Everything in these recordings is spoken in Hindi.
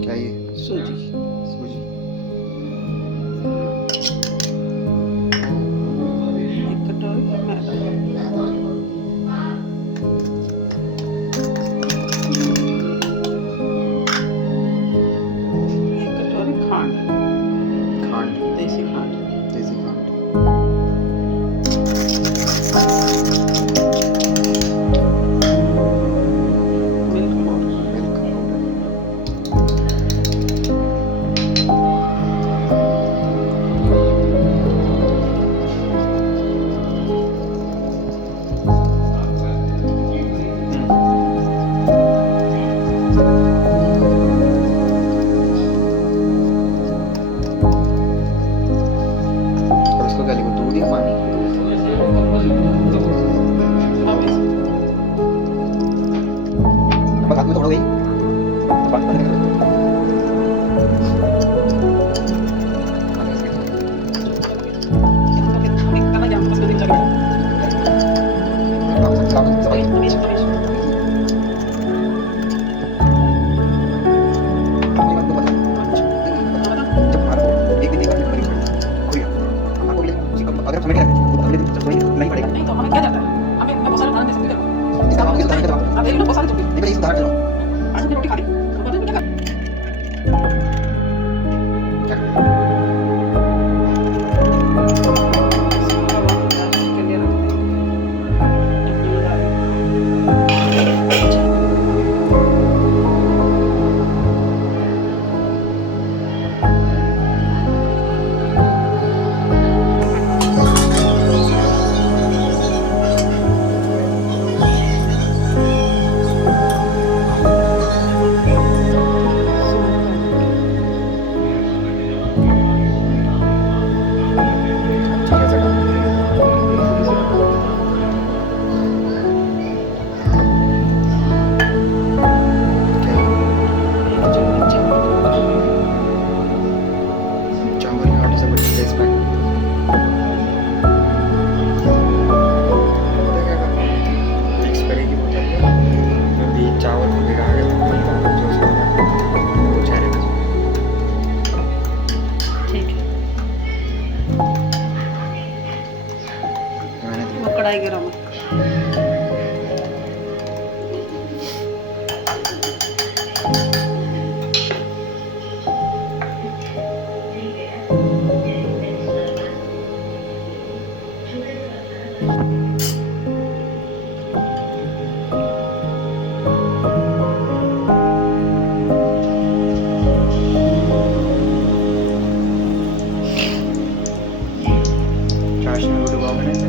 क्या ये? सूजी। सूजी। एक कटोरी मैदा। एक कटोरी खांड। खांड। देसी खांड। देसी खांड। Milk powder. Milk powder. और इसको क्या लिखो? दूध या पानी? अब इस नमक हाथ में तोड़ गई तो बात बंद कर दो। हमें करना क्या बस करने लगा। रमेश रमेश नहीं तो हमें क्या जाता है, हमें मैं बहुत सारे उदाहरण दे सकती हूँ। आप देख लो बहुत सारी चुप्पी आज हमने रोटी खा ली तो बाद में क्या के लिए रख चावल भिगा के जो उसका वो जाएगा। ठीक है। मैंने वो कढ़ाई गरम है। चाशनी में डुबाओगे ना इसे?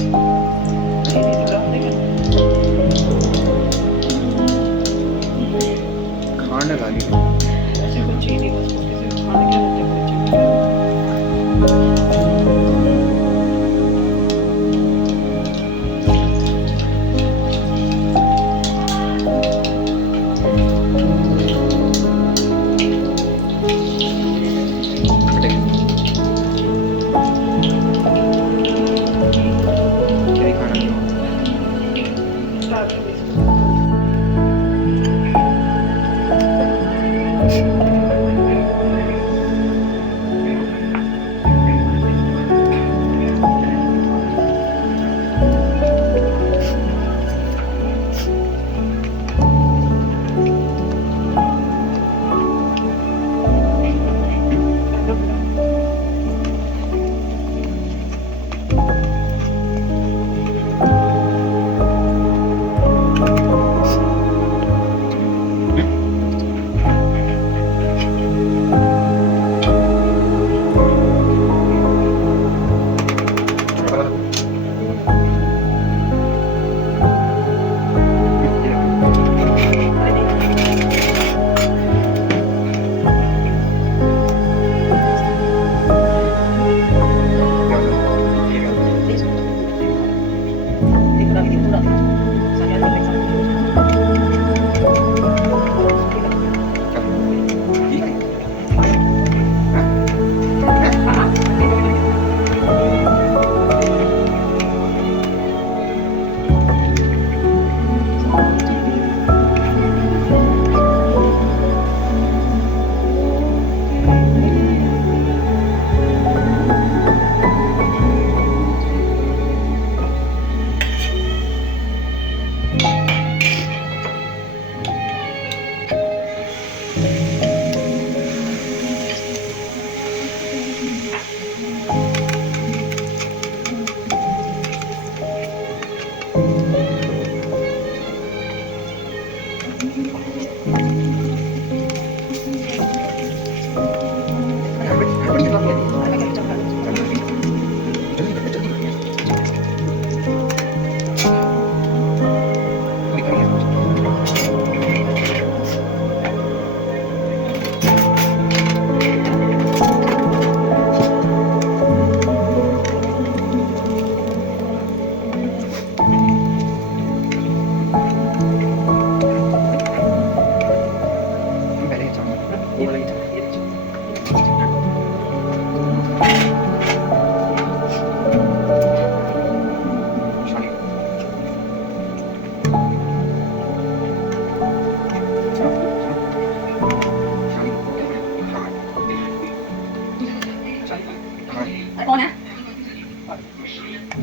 चीनी तो डाल देंगे। खांड डाली। ऐसे को चीनी बस किसी को खाने क्या देते हैं चीनी। क्या ही खाना नहीं।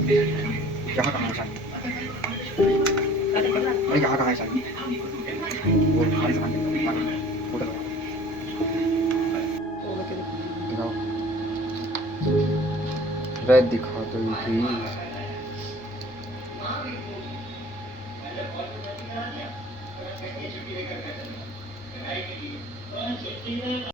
यहाँ कहाँ है सारी? अरे यहाँ कहाँ है सारी? वो हमारी सामान है, उधर है। दिखाओ। रे दिखा दो ये प्लीज।